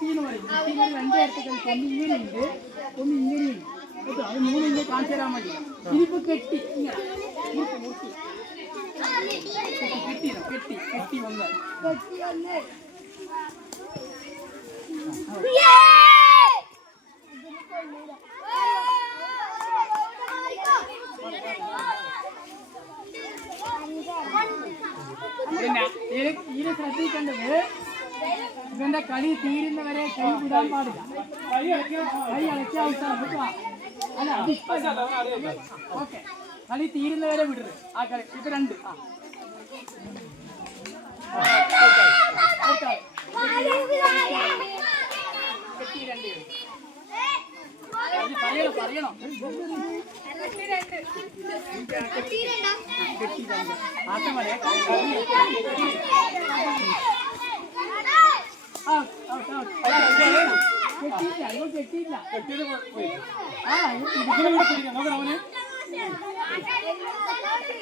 കെട്ടിന്ന് പറയും. കെട്ടിന്ന് രണ്ട് തരത്തിൽ ഒന്ന് ഇങ്ങനെയുണ്ട്, ഒന്ന് ഇങ്ങനെയുണ്ട് കേട്ടോ. അത് മൂന്ന് ഇങ്ങനെ കാണിച്ചു തരാൻ വേണ്ടി. ഇതിപ്പോ കെട്ടി ഇങ്ങനെ കെട്ടി കെട്ടി വന്ന് പിന്നെ ഇതിന് ശ്രദ്ധിക്കേണ്ടത് ഇവന്റെ കളി തീരുന്നവരെ കൈ വിടാൻ പാടില്ല. കൈ അടയ്ക്കാൻ അവസരം അല്ല. ഓക്കെ, കളി തീരുന്നവരെ വിടരുത്. ആ കളി ഇപ്പൊ രണ്ട് പറയണം. കെട്ടിയില്ല.